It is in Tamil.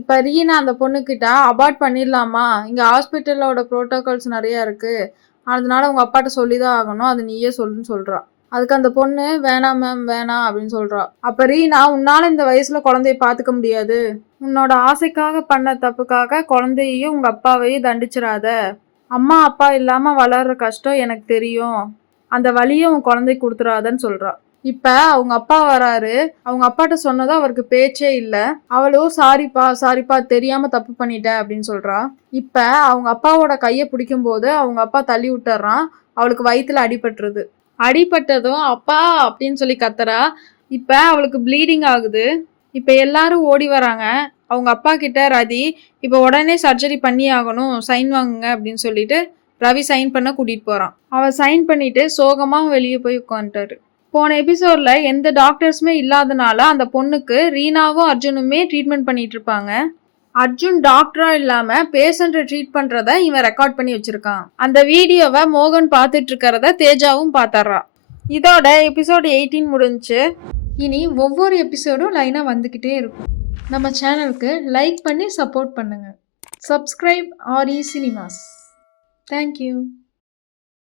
இப்போ ரீனா அந்த பொண்ணுக்கிட்ட அபார்ட் பண்ணிடலாமா, இங்கே ஹாஸ்பிட்டலோட ப்ரோட்டோகால்ஸ் நிறையா இருக்குது, அதனால உங்கள் அப்பாட்ட சொல்லி தான் ஆகணும், அது நீயே சொல்லுன்னு சொல்கிறா. அதுக்கு அந்த பொண்ணு வேணாம் மேம் வேணாம் அப்படின்னு சொல்கிறா. அப்போ ரீனா, உன்னால் இந்த வயசில் குழந்தைய பார்த்துக்க முடியாது, உன்னோட ஆசைக்காக பண்ண தப்புக்காக குழந்தையையும் உங்கள் அப்பாவையும் தண்டிச்சிடாத. அம்மா அப்பா இல்லாமல் வளர்கிற கஷ்டம் எனக்கு தெரியும், அந்த வலியை உன் குழந்தைக்கு கொடுத்துடாதன்னு சொல்கிறா. இப்போ அவங்க அப்பா வராரு. அவங்க அப்பாட்ட சொன்னதும் அவருக்கு பேச்சே இல்லை. அவளும் சாரிப்பா சாரிப்பா தெரியாமல் தப்பு பண்ணிட்டேன் அப்படின்னு சொல்கிறா. இப்போ அவங்க அப்பாவோட கையை பிடிக்கும்போது அவங்க அப்பா தள்ளி விட்டுறான். அவளுக்கு வயிற்றுல அடிபட்டுருது. அடிபட்டதும் அப்பா அப்படின்னு சொல்லி கத்துறா. இப்போ அவளுக்கு ப்ளீடிங் ஆகுது. இப்போ எல்லாரும் ஓடி வராங்க. அவங்க அப்பா கிட்ட ரதி இப்போ உடனே சர்ஜரி பண்ணி ஆகணும், சைன் வாங்குங்க அப்படின்னு சொல்லிட்டு ரவி சைன் பண்ண கூட்டிகிட்டு போகிறான். அவள் சைன் பண்ணிட்டு சோகமாக வெளியே போய் உட்காந்துட்டாரு. போன எபிசோட்ல எந்த டாக்டர்ஸுமே இல்லாதனால அந்த பொண்ணுக்கு ரீனாவும் அர்ஜுனுமே ட்ரீட்மெண்ட் பண்ணிட்டு இருப்பாங்க. அர்ஜுன் டாக்டரா இல்லாம பேஷண்ட்டை ட்ரீட் பண்றத இவன் ரெக்கார்ட் பண்ணி வச்சிருக்கான். அந்த வீடியோவை மோகன் பார்த்துட்டு இருக்கிறத தேஜாவும் பார்த்துறா. இதோட எபிசோடு 18 முடிஞ்சு. இனி ஒவ்வொரு எபிசோடும் லைனா வந்துக்கிட்டே இருக்கும். நம்ம சேனலுக்கு லைக் பண்ணி சப்போர்ட் பண்ணுங்க. Subscribe RE cinemas. தேங்க்யூ.